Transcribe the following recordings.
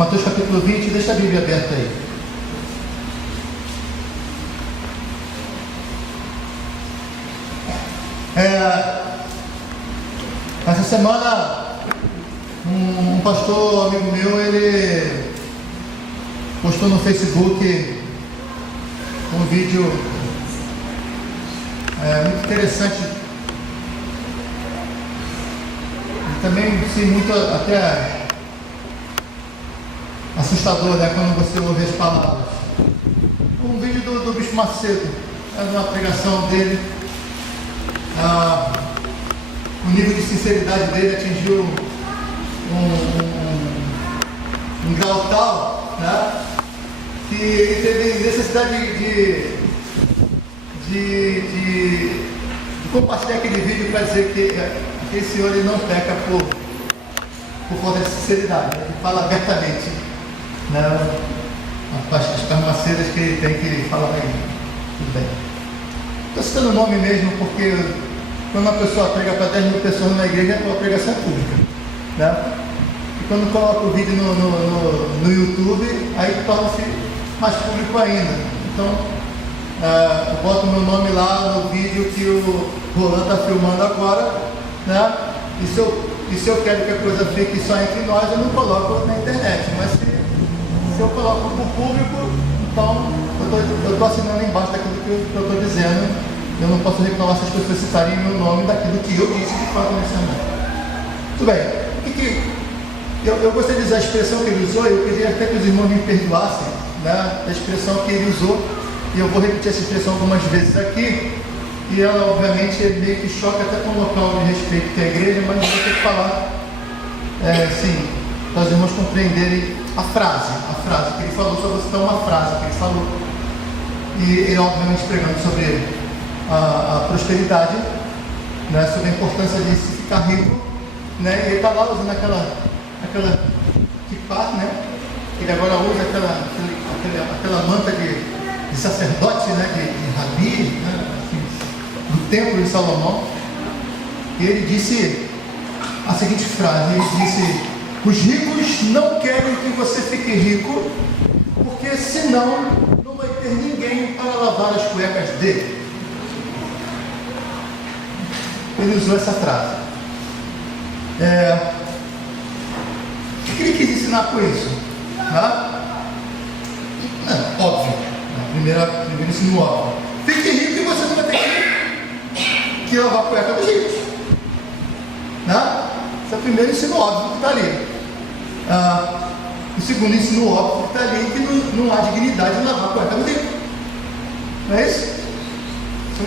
Mateus capítulo 20, deixa a Bíblia aberta aí. Essa semana, um pastor amigo meu, ele postou no Facebook um vídeo muito interessante. E também, sim, muito até assustador, né, quando você ouve as palavras. Um vídeo do Bispo Macedo, uma pregação dele. O nível de sinceridade dele atingiu um grau tal, né, que ele teve necessidade de compartilhar aquele vídeo para dizer que aquele senhor ele não peca por falta de sinceridade, ele fala abertamente, né, as farmacêuticas que ele tem que falar bem. Tudo bem. Estou citando o nome mesmo porque quando uma pessoa prega para 10 mil pessoas na igreja é uma pregação pública, né? E quando coloca o vídeo no YouTube, aí torna-se mais público ainda. Então, eu boto meu nome lá no vídeo que o Roland está filmando agora, né? E se eu quero que a coisa fique só entre nós, eu não coloco na internet. Mas se eu coloco para o público, então eu estou assinando embaixo daquilo que eu estou dizendo. Eu não posso reclamar se as pessoas citarem meu nome daquilo que eu disse que fala nesse momento. Tudo bem. Eu gostei de usar a expressão que ele usou, eu queria até que os irmãos me perdoassem, né, da expressão que ele usou, e eu vou repetir essa expressão algumas vezes aqui, e ela obviamente meio que choca até com o local de respeito que é a igreja, mas eu vou ter que falar, sim, para os irmãos compreenderem a frase que ele falou. Só vou citar uma frase que ele falou, e ele obviamente pregando sobre a prosperidade, né, sobre a importância de se ficar rico, né, e ele está lá usando aquela kippah, né, ele agora usa aquela manta de sacerdote, né, de rabi, né, assim, do templo de Salomão. E ele disse a seguinte frase, ele disse: os ricos não querem que você fique rico, porque senão não vai ter ninguém para lavar as cuecas dele. Ele usou essa frase. O que ele quis ensinar com isso? Óbvio. Primeiro ensino óbvio. Fique rico e você não vai ter que lavar a cueca dos ricos. Esse é o primeiro ensino óbvio que está ali. O segundo ensino óbvio que está ali é que não há dignidade em lavar a cueca do rico. Não é isso?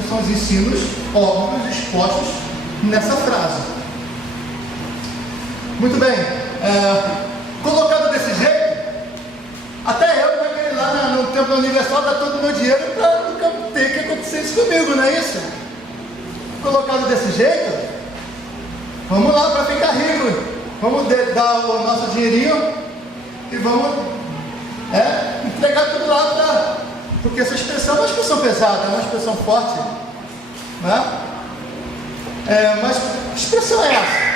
São os ensinos óbvios expostos nessa frase. Muito bem. Colocado desse jeito, até eu vou querer ir lá no Templo Universal dar todo o meu dinheiro para nunca ter que acontecer isso comigo, não é isso? Colocado desse jeito, vamos lá para ficar rico. Vamos dar o nosso dinheirinho e vamos entregar tudo lá para... Porque essa expressão é uma expressão pesada, é uma expressão forte, né? Mas que expressão é essa?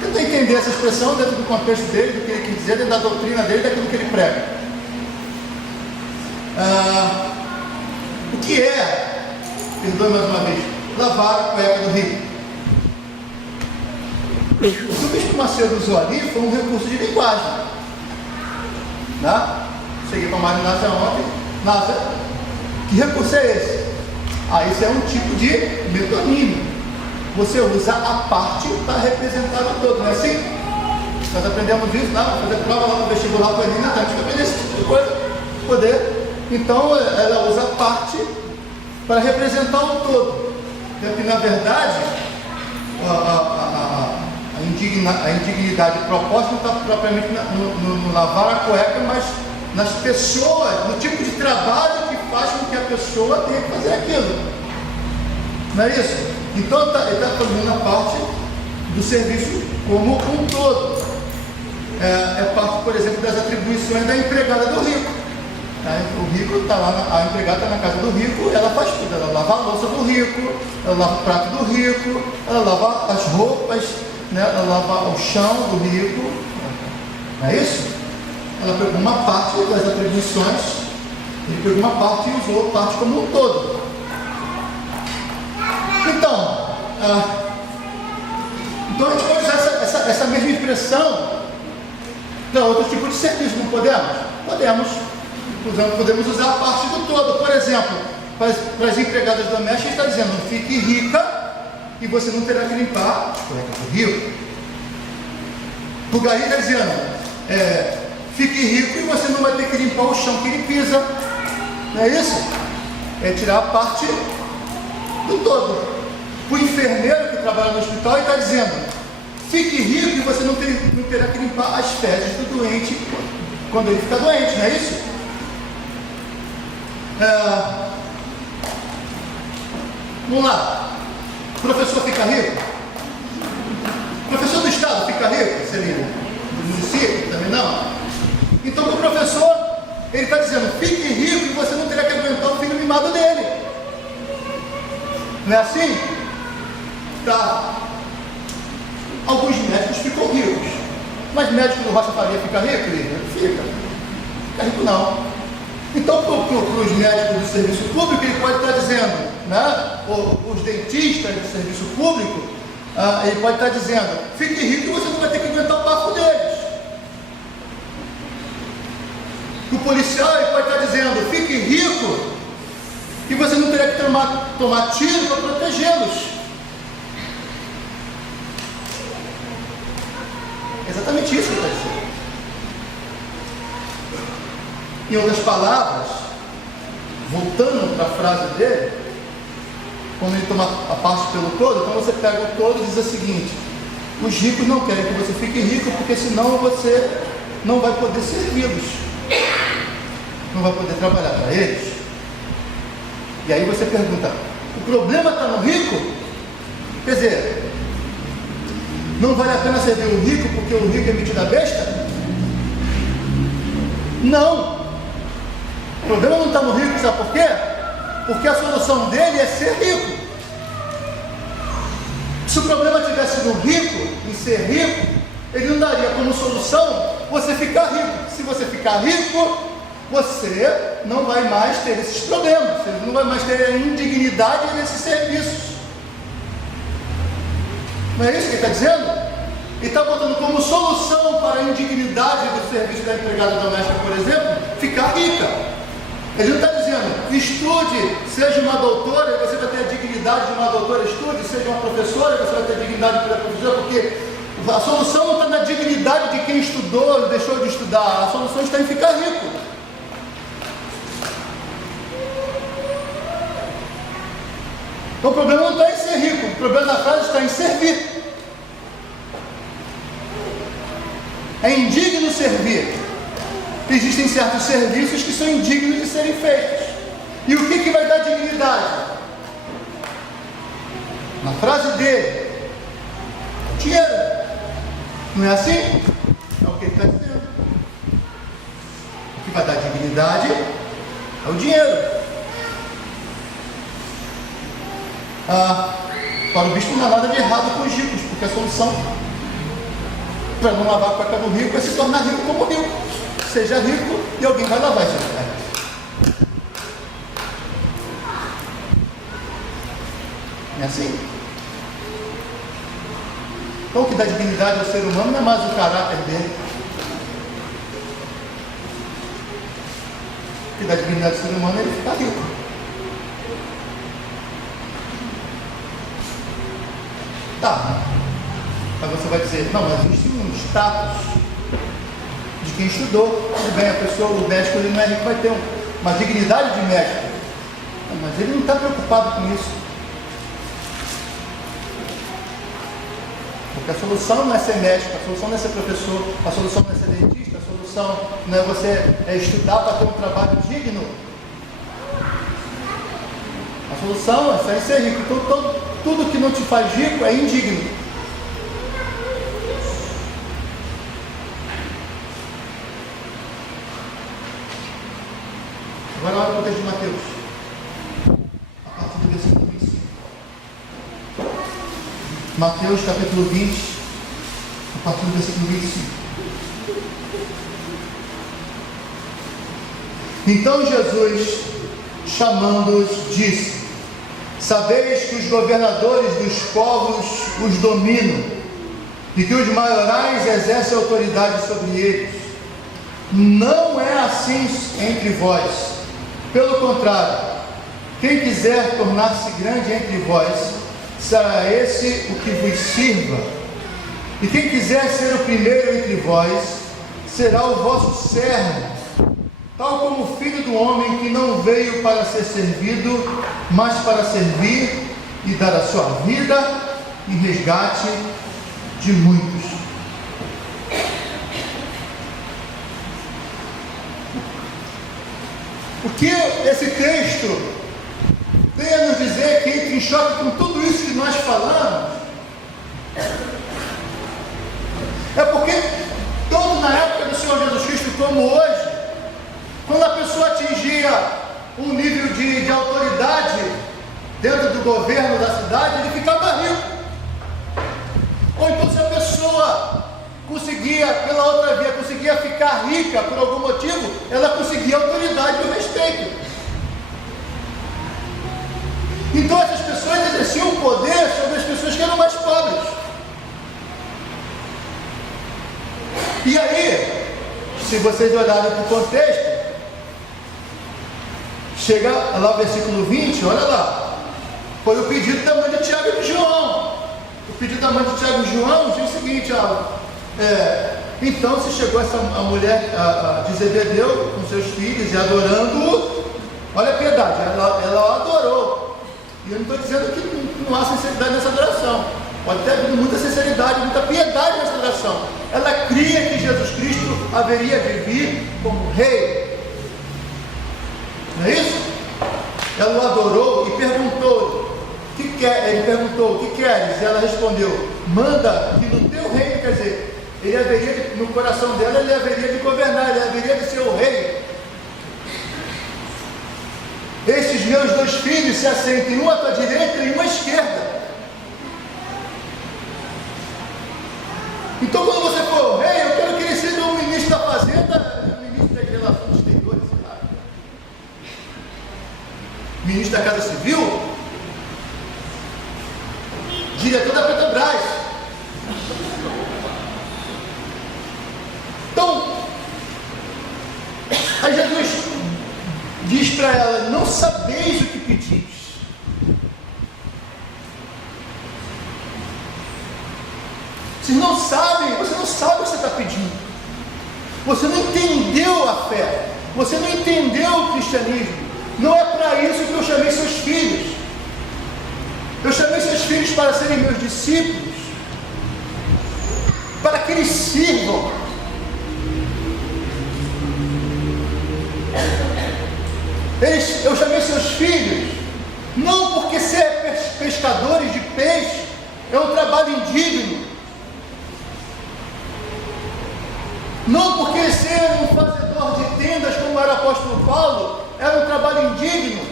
Tenta entender essa expressão dentro do contexto dele, do que ele quer dizer, dentro da doutrina dele, daquilo que ele prega. O que é, perdoe mais uma vez, lavar a cueca do rico? O que o Bispo Macedo usou ali foi um recurso de linguagem, né? Cheguei para a Maria Násia ontem. Násia, que recurso é esse? Esse é um tipo de metonímio. Você usa a parte para representar o todo, não é assim? Nós aprendemos isso, fazer prova lá no vestibular com a Elina, então a gente vai aprender esse tipo de coisa. Então ela usa a parte para representar o todo. Porque na verdade a indignidade proposta não está propriamente no lavar a cueca, mas nas pessoas, no tipo de trabalho que faz com que a pessoa tenha que fazer aquilo. Não é isso? Então ele está fazendo a parte do serviço como um todo. É parte, por exemplo, das atribuições da empregada do rico. O rico está lá, a empregada está na casa do rico, ela faz tudo. Ela lava a louça do rico, ela lava o prato do rico, ela lava as roupas, né? Ela lava o chão do rico. Não é isso? Ela pegou uma parte das atribuições, ele pegou uma parte e usou a parte como um todo. Então, a gente pode usar essa mesma expressão para outro tipo de serviço, não podemos? Podemos usar a parte do todo. Por exemplo, para as empregadas domésticas, está dizendo: fique rica e você não terá que limpar o rio. O Gari está dizendo: fique rico e você não vai ter que limpar o chão que ele pisa. Não é isso? É tirar a parte do todo. O enfermeiro que trabalha no hospital, ele está dizendo: fique rico e você não terá que limpar as fezes do doente quando ele ficar doente. Não é isso? Vamos lá. O professor fica rico? O professor do estado fica rico, Celina? Do município também não? Então o professor, ele está dizendo: fique rico e você não terá que aguentar o filho mimado dele. Não é assim? Tá. Alguns médicos ficam ricos. Mas médico do Rocha Faria fica rico? Não fica rico não. Então, para os médicos do serviço público, ele pode estar dizendo, né? Os dentistas do serviço público, ele pode estar dizendo: fique rico e você não vai ter que aguentar o bafo deles. O policial, ele pode estar dizendo: fique rico e você não terá que tomar tiro para protegê-los. É exatamente isso que ele está dizendo. Em outras palavras, voltando para a frase dele, quando ele toma a parte pelo todo, então você pega o todo e diz o seguinte: os ricos não querem que você fique rico, porque senão você não vai poder servi-los, não vai poder trabalhar para eles. E aí você pergunta: o problema está no rico? Quer dizer, não vale a pena servir o rico porque o rico é metido a besta? Não. O problema não está no rico, sabe por quê? Porque a solução dele é ser rico. Se o problema tivesse no rico, em ser rico, ele não daria como solução você ficar rico. Se você ficar rico, você não vai mais ter esses problemas, você não vai mais ter a indignidade nesses serviços. Não é isso que ele está dizendo? Ele está botando como solução para a indignidade do serviço da empregada doméstica, por exemplo, ficar rica. Ele não está dizendo: estude, seja uma doutora e você vai ter a dignidade de uma doutora, estude, seja uma professora e você vai ter a dignidade de uma professora, porque a solução não está na dignidade de quem estudou, deixou de estudar, a solução está em ficar rico. Então o problema não está em ser rico, o problema da frase está em servir. É indigno servir. Existem certos serviços que são indignos de serem feitos. E o que vai dar dignidade? Na frase dele: dinheiro. Não é assim? É o que ele está dizendo. O que vai dar dignidade é o dinheiro. Para o bispo não há nada de errado com os ricos, porque a solução para não lavar a cueca do rico é se tornar rico como rico. Seja rico e alguém vai lavar essa cueca. É assim? Então o que dá dignidade ao ser humano não é mais o caráter dele. O que dá dignidade ao ser humano é ele ficar rico. Tá. Aí você vai dizer: não, mas existe um status de quem estudou. Tudo bem, a pessoa, o médico, ele não é rico, vai ter uma dignidade de médico. Não, mas ele não está preocupado com isso. Porque a solução não é ser médico, a solução não é ser professor, a solução não é ser dentista, a solução não é você estudar para ter um trabalho digno. A solução é ser rico. Então tudo que não te faz rico é indigno. Agora olha o texto de Mateus, a partir do versículo 25. Mateus capítulo 20, a partir do versículo 25. Então Jesus, chamando-os, disse: sabeis que os governadores dos povos os dominam, e que os maiorais exercem autoridade sobre eles. Não é assim entre vós. Pelo contrário, quem quiser tornar-se grande entre vós, será esse o que vos sirva. E quem quiser ser o primeiro entre vós, será o vosso servo, tal como o Filho do Homem, que não veio para ser servido, mas para servir e dar a sua vida em resgate de muitos. O que esse texto tem a nos dizer, que entra em choque com tudo isso que nós falamos, é porque tanto na época do Senhor Jesus Cristo como hoje, quando a pessoa atingia um nível de autoridade dentro do governo da cidade, ele ficava rico. Ou então, se a pessoa conseguia, pela outra via, conseguia ficar rica por algum motivo, ela conseguia autoridade e o respeito. Então essas pessoas exerciam poder sobre as pessoas que eram mais pobres. E aí, se vocês olharem para o contexto, chega lá o versículo 20, olha lá, foi o pedido da mãe de Tiago e de João. O pedido da mãe de Tiago e João diz o seguinte: então se chegou a mulher de Zebedeu com seus filhos e adorando-o, olha a piedade, ela adorou. E eu não estou dizendo que não há sinceridade nessa adoração, pode ter havido muita sinceridade, muita piedade nessa adoração. Ela cria que Jesus Cristo haveria de vir como rei, não é isso? Ela o adorou e perguntou: ele perguntou, o que queres? E ela respondeu: manda que no teu reino, quer dizer, ele haveria no coração dela, ele haveria de governar, ele haveria de ser o rei. Estes meus dois filhos se assentem, um à tua direita e um à esquerda. Então, quando você for rei, eu quero que ele seja o ministro da fazenda, o ministro das relações exteriores, ministro da Casa Civil, diretor da Petrobras. Então, aí Jesus diz para ela: não sabeis o que pedis. Vocês não sabem, você não sabe o que você está pedindo. Você não entendeu a fé, você não entendeu o cristianismo. Não é para isso que eu chamei seus filhos. Eu chamei seus filhos para serem meus discípulos, para que eles sirvam. Eu chamei seus filhos não porque ser pescadores de peixe é um trabalho indigno, não porque ser um fazedor de tendas, como era o apóstolo Paulo, era um trabalho indigno.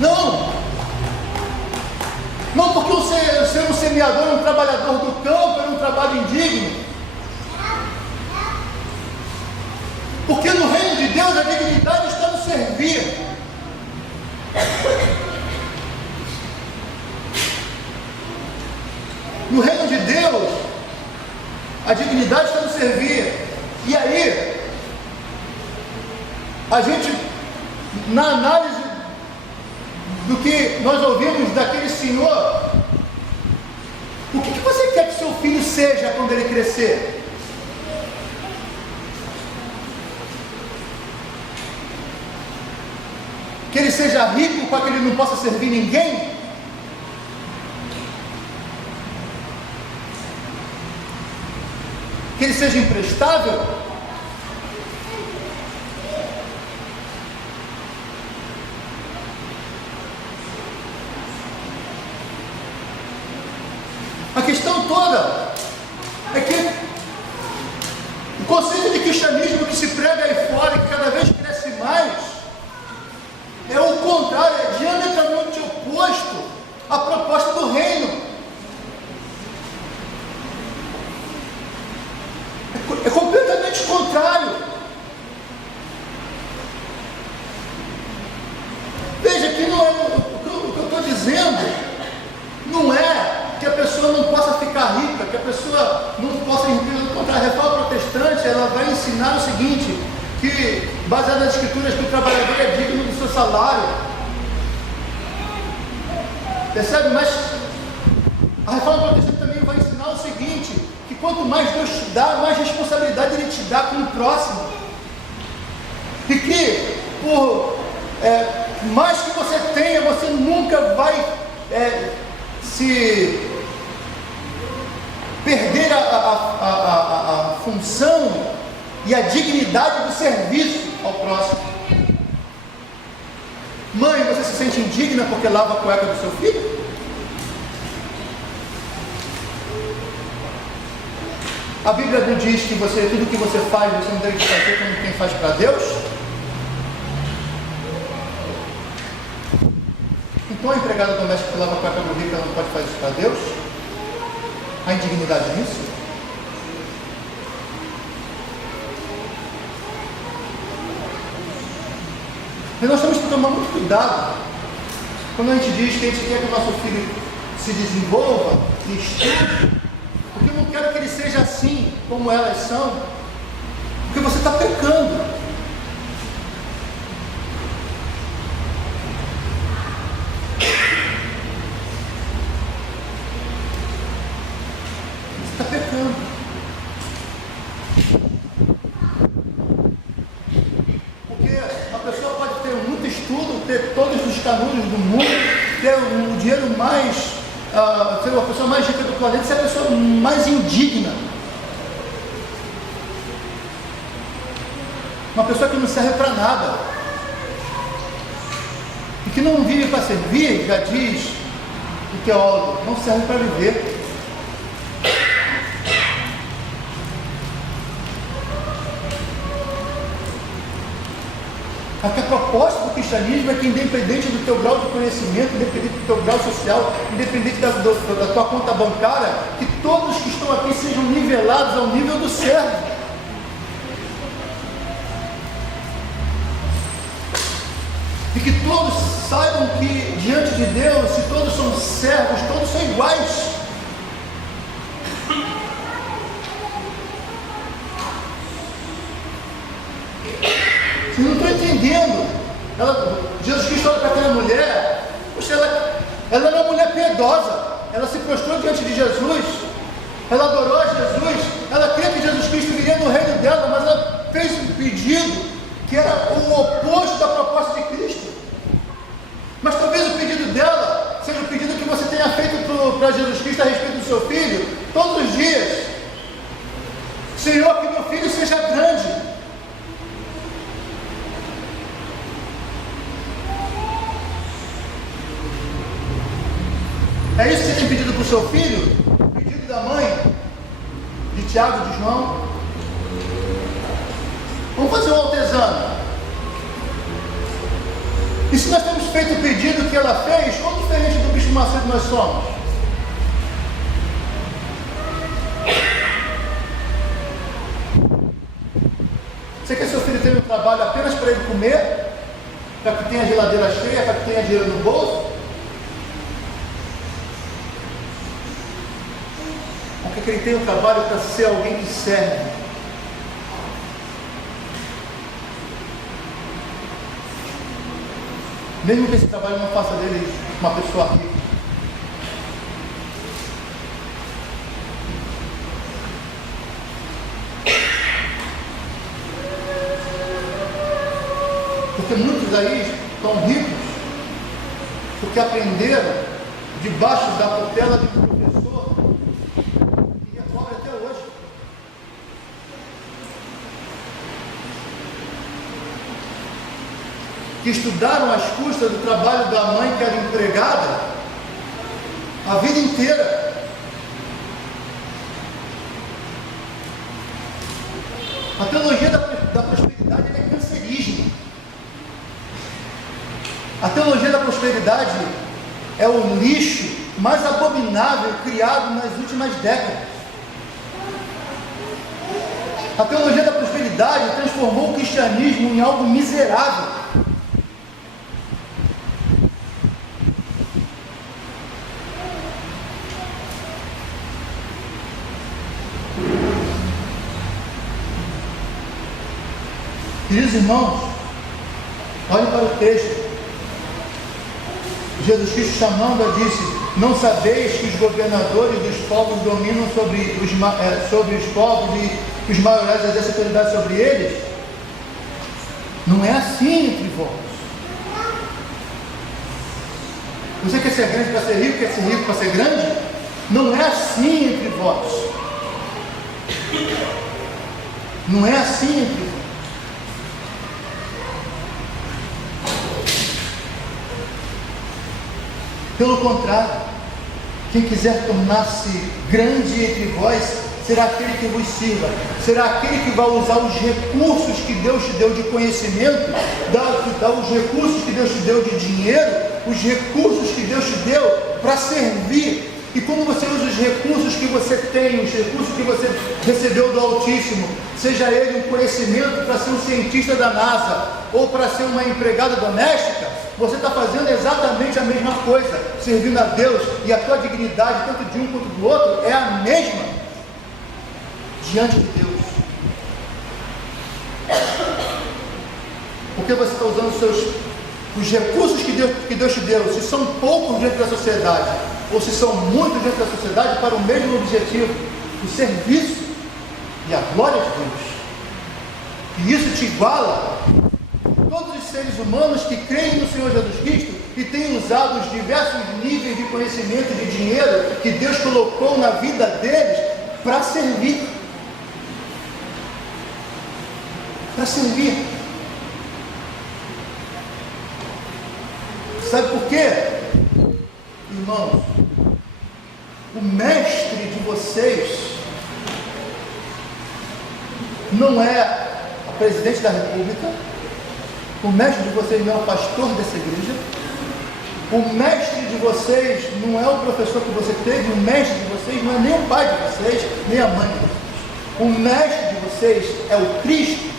Não porque ser um semeador, um trabalhador do campo, era um trabalho indigno. Porque no reino de Deus a dignidade está no servir. No reino de Deus a dignidade está no servir. E aí, a gente, na análise do que nós ouvimos daquele senhor, o que você quer que seu filho seja quando ele crescer? Que ele seja rico para que ele não possa servir ninguém? Que ele seja imprestável? A questão toda é que o conceito de cristianismo que se prega aí fora e que cada vez cresce mais é o contrário, é diametralmente oposto à proposta do reino. É completamente exatamente o contrário. Veja que não é o que eu estou dizendo. Não é que a pessoa não possa ficar rica, que a pessoa não possa, pelo contrário, a reforma protestante, ela vai ensinar o seguinte, que, baseado nas escrituras, que o trabalhador é digno do seu salário. Percebe? Mas a reforma protestante também vai ensinar o seguinte, que quanto mais Deus te dá, mais responsabilidade Ele te dá com o próximo. E que, por mais que você tenha, você nunca vai se perder a função e a dignidade do serviço ao próximo. Mãe, você se sente indigna porque lava a cueca do seu filho? A Bíblia não diz que tudo que você faz, você não deve fazer como quem faz para Deus? Então a empregada doméstica que lava a cueca do rico, ela não pode fazer isso para Deus? Há indignidade nisso? E nós temos que tomar muito cuidado quando a gente diz que a gente quer que o nosso filho se desenvolva e estude, porque eu não quero que ele seja assim como elas são, porque você está pecando. Está pecando. Porque a pessoa pode ter muito estudo, ter todos os canudos do mundo, ter o dinheiro mais, ser uma pessoa mais rica do planeta, ser a pessoa mais indigna. Uma pessoa que não serve para nada. E que não vive para servir, já diz o teólogo, não serve para viver. Porque a proposta do cristianismo é que, independente do teu grau de conhecimento, independente do teu grau social, independente da tua conta bancária, que todos que estão aqui sejam nivelados ao nível do servo. E que todos saibam que, diante de Deus, se todos são servos, todos são iguais. Vocês não estão entendendo. Jesus Cristo olha para aquela mulher, poxa, ela era uma mulher piedosa, ela se prostrou diante de Jesus, ela adorou a Jesus, ela crê que Jesus Cristo viria no reino dela, mas ela fez um pedido que era o oposto da proposta de Cristo. Mas talvez o pedido dela seja o pedido que você tenha feito para Jesus Cristo a respeito do seu filho, todos os dias. Senhor, que meu filho seja grande. É isso que você tem pedido para o seu filho? Pedido da mãe? De Tiago, de João? Vamos fazer um autoexame. E se nós temos feito o pedido que ela fez, quão diferente do bicho macedo nós somos? Você quer que seu filho tenha um trabalho apenas para ele comer? Para que tenha a geladeira cheia, para que tenha dinheiro no bolso? Que ele tem um trabalho para ser alguém que serve. Mesmo que esse trabalho não faça dele uma pessoa rica. Porque muitos aí estão ricos porque aprenderam debaixo da tutela de um professor e é pobre até hoje. Que estudaram às custas do trabalho da mãe que era empregada a vida inteira. A teologia da prosperidade é cancerígena. A teologia da prosperidade é o lixo mais abominável criado nas últimas décadas. A teologia da prosperidade transformou o cristianismo em algo miserável. Queridos irmãos, olhem para o texto. Jesus Cristo chamando disse: não sabeis que os governadores dos povos dominam sobre os povos e que os maiorais exercem autoridade sobre eles? Não é assim entre vós. Você quer ser grande para ser rico? Quer ser rico para ser grande? Não é assim entre vós. Não é assim entre vós. Pelo contrário, quem quiser tornar-se grande entre vós, será aquele que vos sirva, será aquele que vai usar os recursos que Deus te deu de conhecimento, os recursos que Deus te deu de dinheiro, os recursos que Deus te deu para servir. E como você usa os recursos que você tem, os recursos que você recebeu do Altíssimo, seja ele um conhecimento para ser um cientista da NASA, ou para ser uma empregada doméstica, você está fazendo exatamente a mesma coisa, servindo a Deus, e a tua dignidade, tanto de um quanto do outro, é a mesma diante de Deus. Porque você está usando os recursos que Deus te deu, se são poucos diante da sociedade, ou se são muitos diante da sociedade, para o mesmo objetivo, o serviço e a glória de Deus. E isso te iguala todos os seres humanos que creem no Senhor Jesus Cristo e têm usado os diversos níveis de conhecimento e de dinheiro que Deus colocou na vida deles para servir. Para servir. Sabe por quê? Irmãos, o mestre de vocês não é o presidente da República, o mestre de vocês não é o pastor dessa igreja, o mestre de vocês não é o professor que você teve, o mestre de vocês não é nem o pai de vocês, nem a mãe de vocês. O mestre de vocês é o Cristo,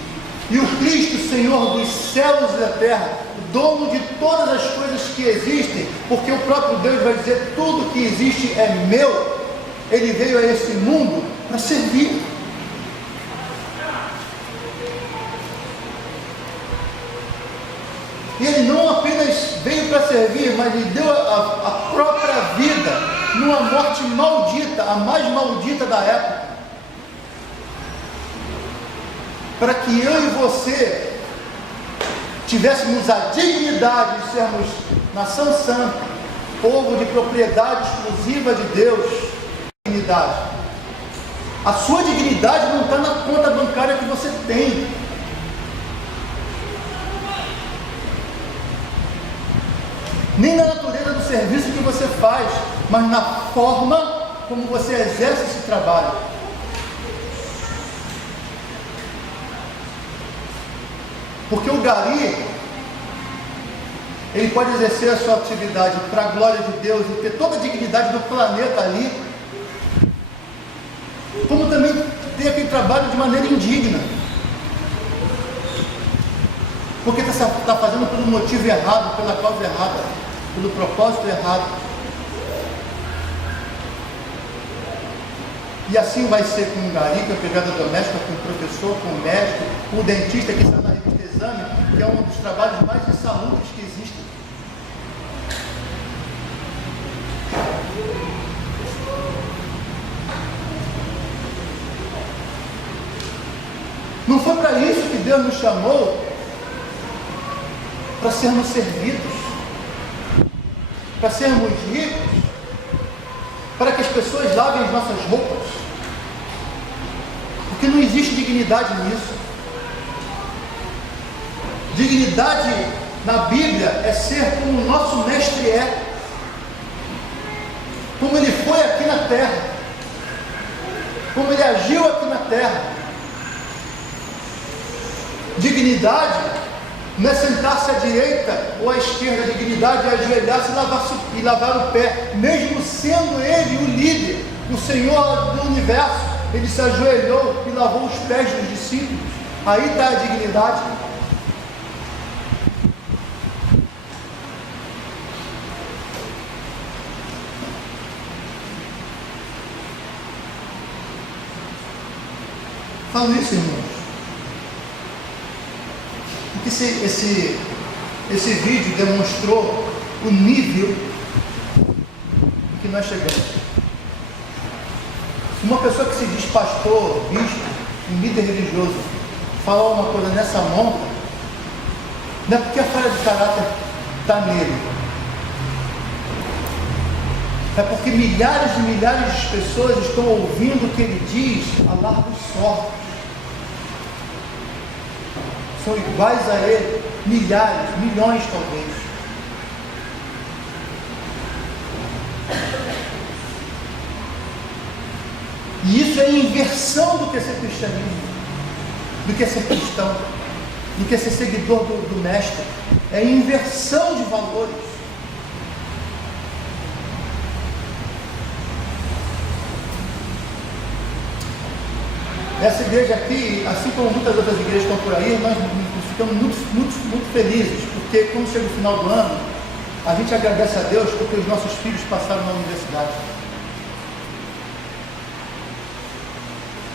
e o Cristo, Senhor dos céus e da terra, dono de todas as coisas que existem, porque o próprio Deus vai dizer: tudo que existe é meu. Ele veio a esse mundo para servir. E ele não apenas veio para servir, mas ele deu a própria vida numa morte maldita, a mais maldita da época, para que eu e você tivéssemos a dignidade de sermos nação santa, povo de propriedade exclusiva de Deus. Dignidade. A sua dignidade não está na conta bancária que você tem. Nem na natureza do serviço que você faz, mas na forma como você exerce esse trabalho. Porque o gari, ele pode exercer a sua atividade para a glória de Deus e ter toda a dignidade do planeta ali, como também ter aquele trabalho de maneira indigna, porque está fazendo pelo motivo errado, pela causa errada, pelo propósito errado. E assim vai ser com o gari, com a empregada doméstica, com o professor, com o médico, com o dentista que está na revista Exame, que é um dos trabalhos mais insalubres que existem. Não foi para isso que Deus nos chamou, para sermos servidos, para sermos ricos, para que as pessoas lavem as nossas roupas, porque não existe dignidade nisso. Dignidade na Bíblia é ser como o nosso mestre é, como ele foi aqui na terra, como ele agiu aqui na terra. Dignidade não é sentar-se à direita ou à esquerda, dignidade é ajoelhar-se e lavar o pé, mesmo sendo ele o líder, o Senhor do universo. ele se ajoelhou e lavou os pés dos discípulos. Aí está a dignidade. Falo isso, irmãos, porque esse vídeo demonstrou o nível em que nós chegamos. Uma pessoa que se diz pastor, bispo, um líder religioso, falar uma coisa nessa monta, não é porque a falha de caráter está nele, é porque milhares e milhares de pessoas estão ouvindo o que ele diz a largos sordos. São iguais a ele, milhares, milhões talvez. E isso é inversão do que é ser cristianismo, do que é ser cristão, do que é ser seguidor do mestre. É inversão de valores. Essa igreja aqui, assim como muitas outras igrejas estão por aí, nós ficamos muito felizes, porque quando chega o final do ano, a gente agradece a Deus porque os nossos filhos passaram na universidade.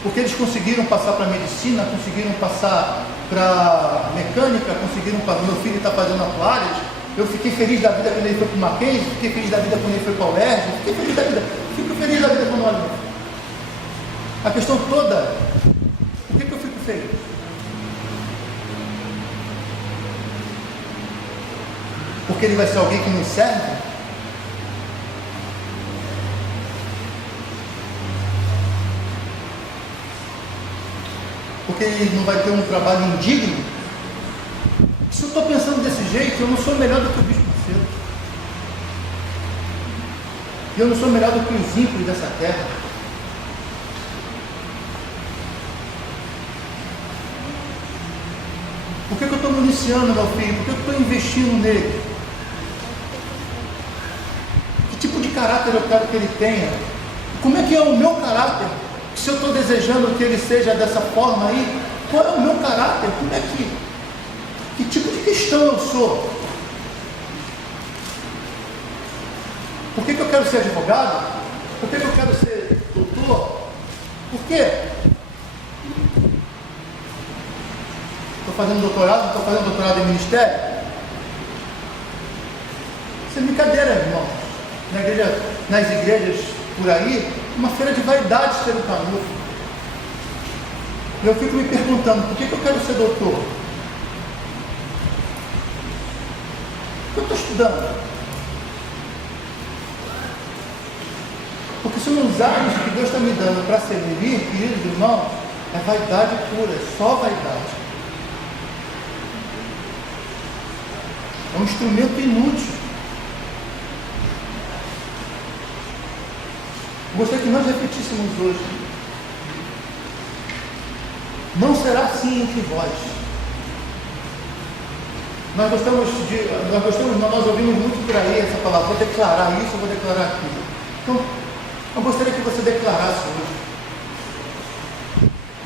Porque eles conseguiram passar para medicina, conseguiram passar para mecânica, meu filho está fazendo atuárias. Eu fiquei feliz da vida quando ele foi para o Mackenzie, fiquei feliz da vida quando ele foi para o UERJ, fico feliz da vida quando olho. A questão toda, por que eu fico feliz? Porque ele vai ser alguém que nos serve? Porque ele não vai ter um trabalho indigno? Se eu estou pensando desse jeito, eu não sou melhor do que o bispo Macedo. E eu não sou melhor do que os ímpios dessa terra. Por que eu estou municiando meu filho? Por que eu estou investindo nele? Que tipo de caráter eu quero que ele tenha? Como é que é o meu caráter? Se eu estou desejando que ele seja dessa forma aí, qual é o meu caráter? Como é que tipo de cristão eu sou? Por que eu quero ser advogado? Por que eu quero ser doutor? Por quê? Estou fazendo doutorado, estou fazendo doutorado em ministério? Isso é brincadeira, irmão. Nas igrejas por aí, uma feira de vaidade ser um canudo. Eu fico me perguntando, por que eu quero ser doutor? Por que eu estou estudando? Porque se eu usar isso que Deus está me dando para servir, queridos irmãos, é vaidade pura, é só vaidade. É um instrumento inútil. Gostaria que nós repetíssemos hoje. Não será assim entre vós. Nós ouvimos muito por aí essa palavra, vou declarar isso, vou declarar aquilo. Então, eu gostaria que você declarasse hoje.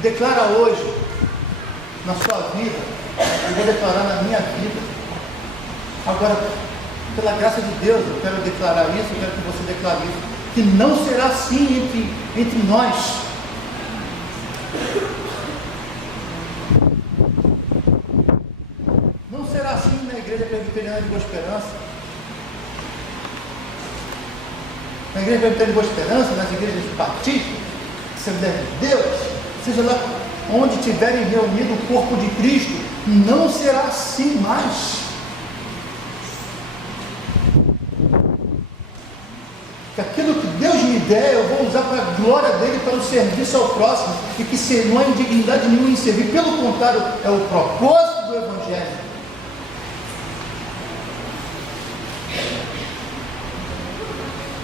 Declara hoje, na sua vida, eu vou declarar na minha vida. Agora, pela graça de Deus, eu quero declarar isso, eu quero que você declare isso. Que não será assim entre nós. Não será assim na Igreja Presbiteriana de Boa Esperança. Na Igreja Presbiteriana de Boa Esperança, nas igrejas batistas, Assembleia de Deus, seja lá onde estiverem reunido o corpo de Cristo, não será assim mais. Que aquilo que Deus me der, eu vou usar para a glória dele, para o serviço ao próximo, e que não há indignidade nenhuma em servir, pelo contrário, é o propósito do Evangelho.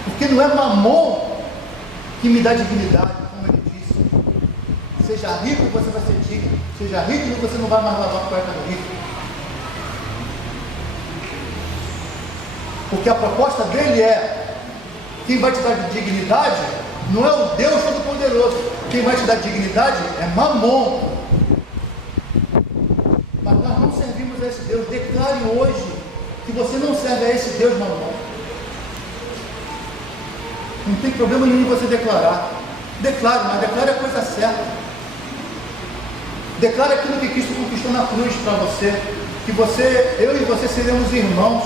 Porque não é mamon que me dá dignidade, como ele disse. Seja rico, você vai ser digno. Seja rico, você não vai mais lavar a cueca do rico. Porque a proposta dele é: quem vai te dar dignidade não é o Deus Todo-Poderoso. Quem vai te dar dignidade é Mamon. Mas nós não servimos a esse Deus. Declare hoje que você não serve a esse Deus, Mamon. Não tem problema nenhum em você declarar. Declare, mas declare a coisa certa. Declare aquilo que Cristo conquistou na cruz para você. Que eu e você seremos irmãos.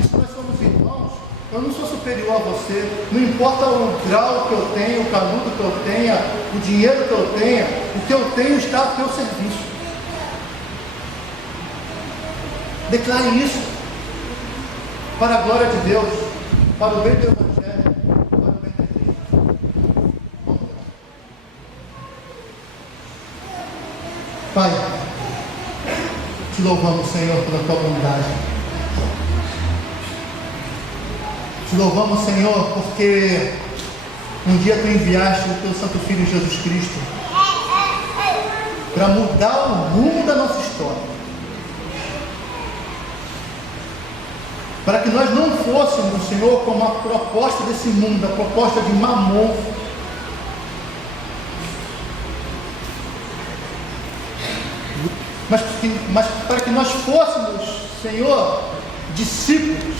E se nós somos irmãos, eu não sou superior a você. Não importa o grau que eu tenha, o canudo que eu tenha, o dinheiro que eu tenha. O que eu tenho está ao teu serviço. Declare isso. Para a glória de Deus. Para o bem do Evangelho. Pai, te louvamos, Senhor, pela tua bondade. Te louvamos, Senhor, porque um dia tu enviaste o teu Santo Filho Jesus Cristo para mudar o rumo da nossa história. Para que nós não fôssemos, Senhor, como a proposta desse mundo, a proposta de Mamon. Mas para que nós fôssemos, Senhor, discípulos,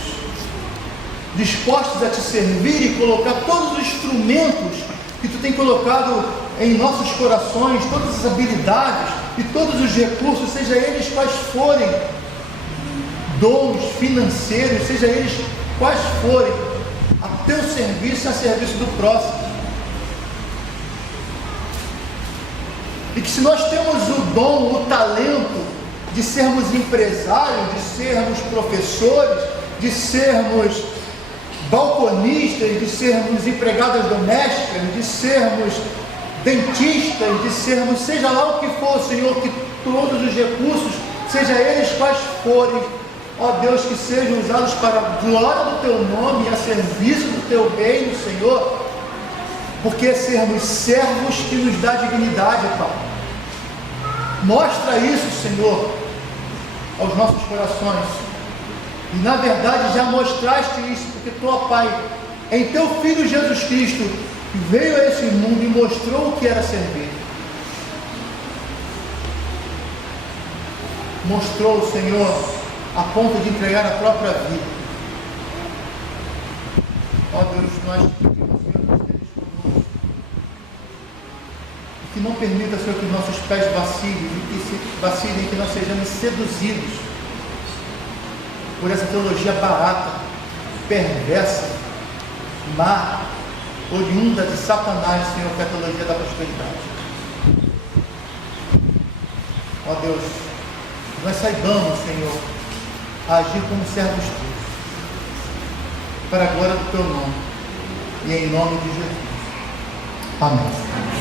dispostos a te servir e colocar todos os instrumentos que tu tem colocado em nossos corações, todas as habilidades e todos os recursos, seja eles quais forem, dons financeiros, seja eles quais forem, a teu serviço e a serviço do próximo. E que se nós temos o dom, o talento de sermos empresários, de sermos professores, de sermos balconistas, de sermos empregadas domésticas, de sermos dentistas, de sermos, seja lá o que for, Senhor, que todos os recursos, seja eles quais forem, ó Deus, que sejam usados para a glória do teu nome e a serviço do teu reino, Senhor. Porque sermos servos que nos dá dignidade, Pai. Mostra isso, Senhor, aos nossos corações. E na verdade já mostraste isso, porque tu, ó Pai, em teu Filho Jesus Cristo, veio a esse mundo e mostrou o que era servir. Mostrou, Senhor, a ponto de entregar a própria vida. Ó Deus, nós pedimos, Senhor, que não permita, Senhor, que nossos pés vacilem, que nós sejamos seduzidos por essa teologia barata, perversa, má, oriunda de Satanás, Senhor, que é a teologia da prosperidade. Ó Deus, nós saibamos, Senhor, agir como servos teus, para a glória do teu nome, e em nome de Jesus. Amém.